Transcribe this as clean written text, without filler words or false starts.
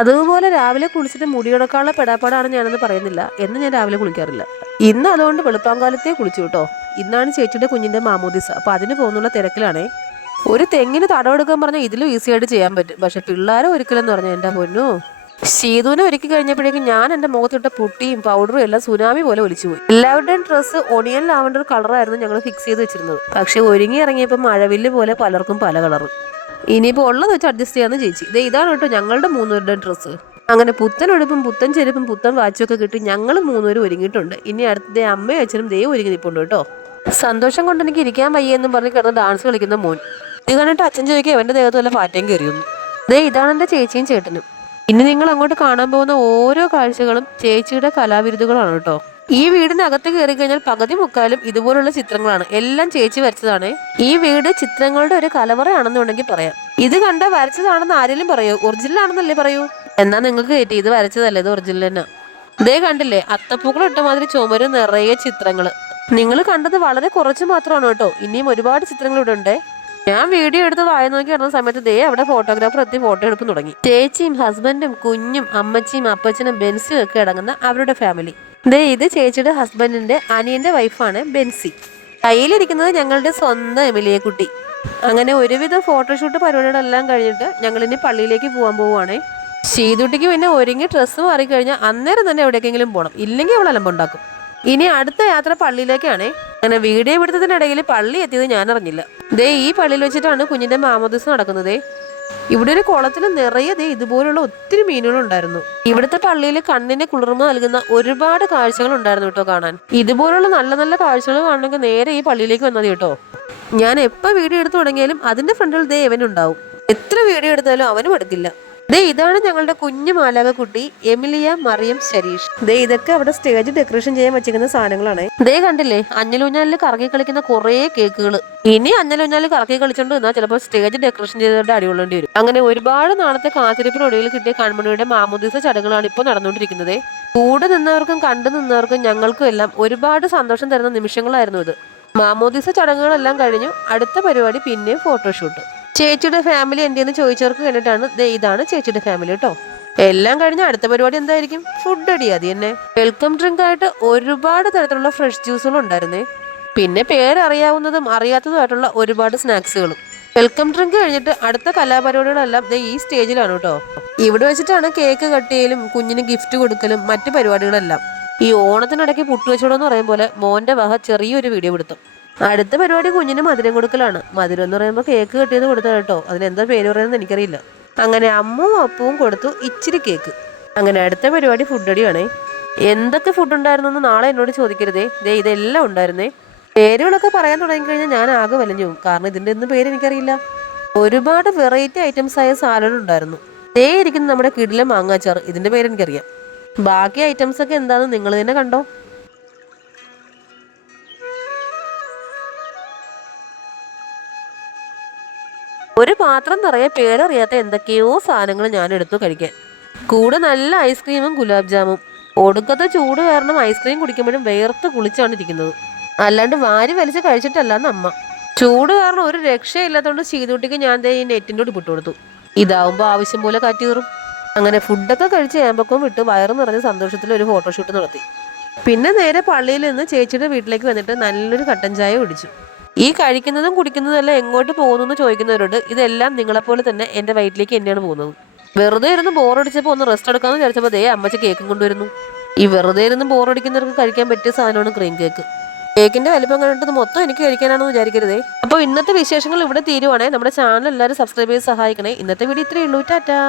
അതുപോലെ രാവിലെ കുളിച്ചിട്ട് മുടിയുണക്കാനുള്ള പെടാപ്പാടാണ് ഞാനെന്ന് പറയുന്നില്ല, എന്ന് ഞാൻ രാവിലെ കുളിക്കാറില്ല. ഇന്ന് അതുകൊണ്ട് വെളുപ്പാങ്കാലത്തേ കുളിച്ചു കേട്ടോ. ഇന്നാണ് ചേച്ചിയുടെ കുഞ്ഞിന്റെ മാമോദിസ. അപ്പൊ അതിന് പോകുന്നുള്ള തിരക്കിലാണേ. ഒരു തെങ്ങിന് തടവെടുക്കാൻ പറഞ്ഞാൽ ഇതിലും ഈസി ആയിട്ട് ചെയ്യാൻ പറ്റും. പക്ഷെ പിള്ളേരെ ഒരിക്കലെന്ന് പറഞ്ഞാൽ എൻ്റെ പൊന്നു. ശീതുവിനെ ഒരുക്കി കഴിഞ്ഞപ്പോഴേക്കും ഞാൻ എൻ്റെ മുഖത്തിട്ട പുട്ടിയും പൗഡറും എല്ലാം സുനാമി പോലെ ഒലിച്ചുപോയി. എല്ലാവരുടെയും ഡ്രസ്സ് ഒണിയൻ ലാവണ്ടർ കളറായിരുന്നു ഞങ്ങൾ ഫിക്സ് ചെയ്ത് വെച്ചിരുന്നത്. പക്ഷെ ഒരുങ്ങി ഇറങ്ങിയപ്പോൾ മഴവില്ല് പോലെ പലർക്കും പല കളറ്. ഇനിയിപ്പോൾ ഉള്ളത് വെച്ച് അഡ്ജസ്റ്റ് ചെയ്യാന്ന് ചേച്ചി. ഇതാണ് കേട്ടോ ഞങ്ങളുടെ മൂന്നുപേരുടെയും ഡ്രസ്സ്. അങ്ങനെ പുത്തൻ ഉടുപ്പും പുത്തൻ ചെരുപ്പും പുത്തൻ വാച്ചും ഒക്കെ കിട്ടി ഞങ്ങൾ മൂന്നുപേരും ഒരുങ്ങിയിട്ടുണ്ട്. ഇനി അടുത്ത അമ്മയും അച്ഛനും ദേ ഒരുങ്ങി നിൽപ്പുണ്ട് കേട്ടോ. സന്തോഷം കൊണ്ട് എനിക്ക് ഇരിക്കാൻ വയ്യെന്നും പറഞ്ഞ് കിടന്ന് ഡാൻസ് കളിക്കുന്ന മോൻ. ഇത് കണ്ടിട്ട് അച്ഛൻ ചോദിക്കുക അവൻ്റെ ദേഹത്ത് വല്ല പാറ്റയും കയറിയൊന്നു. ഇതാണ് എൻ്റെ ചേച്ചിയും ചേട്ടനും. ഇനി നിങ്ങൾ അങ്ങോട്ട് കാണാൻ പോകുന്ന ഓരോ കാഴ്ചകളും ചേച്ചിയുടെ കലാവിരുതുകളാണ് കേട്ടോ. ഈ വീടിനകത്ത് കയറി കഴിഞ്ഞാൽ പകുതി മുക്കാലും ഇതുപോലുള്ള ചിത്രങ്ങളാണ്. എല്ലാം ചേച്ചി വരച്ചതാണ്. ഈ വീട് ചിത്രങ്ങളുടെ ഒരു കലവറയാണെന്നുണ്ടെങ്കിൽ പറയാം. ഇത് കണ്ട വരച്ചതാണെന്ന് ആരെങ്കിലും പറയൂ? ഒറിജിനൽ ആണെന്നല്ലേ പറയൂ? എന്നാ നിങ്ങൾക്ക് കയറ്റി ഇത് വരച്ചതല്ലേ, ഇത് ഒറിജിനൽ തന്നെ. ഇതേ കണ്ടില്ലേ, അത്തപ്പൂക്കൾ ഇട്ട മാതിരി ചുമര് നിറയെ ചിത്രങ്ങള്. നിങ്ങൾ കണ്ടത് വളരെ കുറച്ച് മാത്രമാണ് കേട്ടോ. ഇനിയും ഒരുപാട് ചിത്രങ്ങൾ ഇവിടെ ഉണ്ട്. ഞാൻ വീഡിയോ എടുത്ത് വായ നോക്കി കിടന്ന സമയത്ത് ദേ അവിടെ ഫോട്ടോഗ്രാഫർ എത്തി ഫോട്ടോ എടുപ്പ് തുടങ്ങി. ചേച്ചിയും ഹസ്ബൻഡും കുഞ്ഞും അമ്മച്ചിയും അപ്പച്ചനും ബെൻസിയും ഒക്കെ അടങ്ങുന്ന അവരുടെ ഫാമിലി. ഇത് ചേച്ചിയുടെ ഹസ്ബൻഡിന്റെ അനിയന്റെ വൈഫാണ് ബെൻസി. കയ്യിലിരിക്കുന്നത് ഞങ്ങളുടെ സ്വന്തം എമിലിയെ കുട്ടി. അങ്ങനെ ഒരുവിധം ഫോട്ടോഷൂട്ട് പരിപാടികളെല്ലാം കഴിഞ്ഞിട്ട് ഞങ്ങൾ ഇനി പള്ളിയിലേക്ക് പോകാൻ പോവുകയാണേ. ശീതുട്ടിക്ക് പിന്നെ ഒരുങ്ങി ഡ്രസ്സ് മാറിക്കഴിഞ്ഞാൽ അന്നേരം തന്നെ എവിടേക്കെങ്കിലും പോകണം, ഇല്ലെങ്കിൽ അവൾ അലമ്പുണ്ടാക്കും. ഇനി അടുത്ത യാത്ര പള്ളിയിലേക്കാണേ. അങ്ങനെ വീഡിയോ പിടുത്തത്തിനിടയിൽ പള്ളി എത്തിയത് ഞാൻ അറിഞ്ഞില്ല. ഈ പള്ളിയിൽ വെച്ചിട്ടാണ് കുഞ്ഞിന്റെ മാമോദിസ നടക്കുന്നത്. ഇവിടെ ഒരു കുളത്തിൽ നിറയെ ഇതുപോലുള്ള ഒത്തിരി മീനുകളുണ്ടായിരുന്നു. ഇവിടുത്തെ പള്ളിയിൽ കണ്ണിന് കുളിർമ നൽകുന്ന ഒരുപാട് കാഴ്ചകൾ ഉണ്ടായിരുന്നു കേട്ടോ കാണാൻ. ഇതുപോലുള്ള നല്ല നല്ല കാഴ്ചകൾ കാണണമെങ്കിൽ നേരെ ഈ പള്ളിയിലേക്ക് വന്നത് കേട്ടോ. ഞാൻ എപ്പോൾ വീഡിയോ എടുത്തു തുടങ്ങിയാലും അതിന്റെ ഫ്രണ്ടിൽ ഇവനുണ്ടാവും. എത്ര വീഡിയോ എടുത്താലും അവനും എടുക്കില്ല. ഇതാണ് ഞങ്ങളുടെ കുഞ്ഞു മാലാക കുട്ടി എമിലിയ മറിയം ശരീഷ്. ഇതൊക്കെ അവിടെ സ്റ്റേജ് ഡെക്കറേഷൻ ചെയ്യാൻ വെച്ചിരിക്കുന്ന സാധനങ്ങളാണ്. കണ്ടില്ലേ, അഞ്ഞലൂഞ്ഞാലിൽ കറങ്ങി കളിക്കുന്ന കുറേ കേക്കുകൾ. ഇനി അഞ്ഞലൂഞ്ഞാലിൽ കറക്കി കളിച്ചോണ്ട് നിന്നാൽ ചിലപ്പോൾ സ്റ്റേജ് ഡെക്കറേഷൻ ചെയ്തിട്ട് അടികൊള്ളേണ്ടി വരും. അങ്ങനെ ഒരുപാട് നാളത്തെ കാത്തിരിപ്പിനൊടുവിൽ കിട്ടിയ കൺമണിയുടെ മാമോദിസ ചടങ്ങുകളാണ് ഇപ്പോൾ നടന്നുകൊണ്ടിരിക്കുന്നത്. കൂടെ നിന്നവർക്കും കണ്ടു നിന്നവർക്കും ഞങ്ങൾക്കും എല്ലാം ഒരുപാട് സന്തോഷം തരുന്ന നിമിഷങ്ങളായിരുന്നു ഇത്. മാമോദിസ ചടങ്ങുകളെല്ലാം കഴിഞ്ഞു. അടുത്ത പരിപാടി പിന്നെയും ഫോട്ടോഷൂട്ട്. ചേച്ചിയുടെ ഫാമിലി എന്തെന്ന് ചോദിച്ചവർക്ക് കണ്ടിട്ടാണ് ഇതാണ് ചേച്ചിയുടെ ഫാമിലി കേട്ടോ. എല്ലാം കഴിഞ്ഞ അടുത്ത പരിപാടി എന്തായിരിക്കും? ഫുഡ് അടി. അത് തന്നെ വെൽക്കം ഡ്രിങ്ക് ആയിട്ട് ഒരുപാട് തരത്തിലുള്ള ഫ്രഷ് ജ്യൂസുകളും ഉണ്ടായിരുന്നേ. പിന്നെ പേരറിയാവുന്നതും അറിയാത്തതുമായിട്ടുള്ള ഒരുപാട് സ്നാക്സുകളും. വെൽക്കം ഡ്രിങ്ക് കഴിഞ്ഞിട്ട് അടുത്ത കലാപരിപാടികളെല്ലാം ഈ സ്റ്റേജിലാണ് കേട്ടോ. ഇവിടെ വെച്ചിട്ടാണ് കേക്ക് കട്ട് ചെയ്യലും കുഞ്ഞിന് ഗിഫ്റ്റ് കൊടുക്കലും മറ്റു പരിപാടികളെല്ലാം. ഈ ഓണത്തിനിടയ്ക്ക് പുട്ടുവെച്ചോടെന്ന് പറയും പോലെ മോന്റെ വക ചെറിയൊരു വീഡിയോ എടുത്തു. അടുത്ത പരിപാടി കുഞ്ഞിന് മധുരം കൊടുക്കലാണ്. മധുരം എന്ന് പറയുമ്പോൾ കേക്ക് കെട്ടിയത് കൊടുത്താൽ കേട്ടോ. അതിനെന്താ പേര് പറയുന്നത് എനിക്കറിയില്ല. അങ്ങനെ അമ്മും അപ്പവും കൊടുത്തു ഇച്ചിരി കേക്ക്. അങ്ങനെ അടുത്ത പരിപാടി ഫുഡ് അടിയാണേ. എന്തൊക്കെ ഫുഡ് ഉണ്ടായിരുന്നു നാളെ എന്നോട് ചോദിക്കരുതേ. ഇതെല്ലാം ഉണ്ടായിരുന്നേ. പേരുകളൊക്കെ പറയാൻ തുടങ്ങിക്കഴിഞ്ഞാൽ ഞാൻ ആകെ വലഞ്ഞു പോകും. കാരണം ഇതിൻ്റെ ഒന്നും പേര് എനിക്കറിയില്ല. ഒരുപാട് വെറൈറ്റി ഐറ്റംസ് ആയ സാലഡ് ഉണ്ടായിരുന്നു. ഇരിക്കുന്ന നമ്മുടെ കിടിലൻ മാങ്ങാച്ചാർ, ഇതിൻ്റെ പേര് എനിക്കറിയാം. ബാക്കി ഐറ്റംസ് ഒക്കെ എന്താണെന്ന് നിങ്ങൾ തന്നെ കണ്ടോ. ഒരു പാത്രം നിറയെ പേരറിയാത്ത എന്തൊക്കെയോ സാധനങ്ങൾ ഞാൻ എടുത്തു കഴിക്കാൻ. കൂടെ നല്ല ഐസ്ക്രീമും ഗുലാബ് ജാമും. ഒടുക്കത്തെ ചൂട് കാരണം ഐസ്ക്രീം കുടിക്കുമ്പോഴും വേർത്ത് കുളിച്ചാണ് ഇരിക്കുന്നത്. അല്ലാണ്ട് വാരി വലിച്ച് കഴിച്ചിട്ടല്ലാന്ന് അമ്മ. ചൂട് കാരണം ഒരു രക്ഷയില്ലാത്തതുകൊണ്ട് ശീതൂട്ടിക്ക് ഞാൻ ഈ നെറ്റിൻ്റെ കൂടി വിട്ടുകൊടുത്തു. ഇതാവുമ്പോൾ ആവശ്യം പോലെ കാറ്റ് കയറും. അങ്ങനെ ഫുഡൊക്കെ കഴിച്ച് ഏമ്പക്കവും വിട്ട് വയറ് നിറഞ്ഞ സന്തോഷത്തിൽ ഒരു ഫോട്ടോഷൂട്ട് നടത്തി. പിന്നെ നേരെ പള്ളിയിൽ നിന്ന് ചേച്ചിയുടെ വീട്ടിലേക്ക് വന്നിട്ട് നല്ലൊരു കട്ടൻ ചായ കുടിച്ചു. ഈ കഴിക്കുന്നതും കുടിക്കുന്നതും എല്ലാം എങ്ങോട്ട് പോകുന്നു എന്ന് ചോദിക്കുന്നവരോട് ഇതെല്ലാം നിങ്ങളെപ്പോലെ തന്നെ എൻ്റെ വയറ്റിലേക്ക് തന്നെയാണ് പോകുന്നത്. വെറുതെ ഇരുന്ന് ബോറടിച്ചപ്പോൾ ഒന്ന് റെസ്റ്റ് എടുക്കാമെന്ന് വിചാരിച്ചപ്പോൾ അമ്മച്ചി കേക്കും കൊണ്ടുവരുന്നു. ഈ വെറുതെ ഇരുന്ന് ബോറടിക്കുന്നവർക്ക് കഴിക്കാൻ പറ്റിയ സാധനമാണ് ക്രീം കേക്ക്. കേക്കിന്റെ വലിപ്പം കണ്ടിട്ട് മൊത്തം എനിക്ക് കഴിക്കാനാണെന്ന് വിചാരിക്കരുതേ. അപ്പോൾ ഇന്നത്തെ വിശേഷങ്ങൾ ഇവിടെ തീരുവാണേ. നമ്മുടെ ചാനൽ എല്ലാവരും സബ്സ്ക്രൈബ് ചെയ്ത് സഹായിക്കണേ. ഇന്നത്തെ വീഡിയോ ഇത്രയേ ഉള്ളൂ. ടാറ്റാ.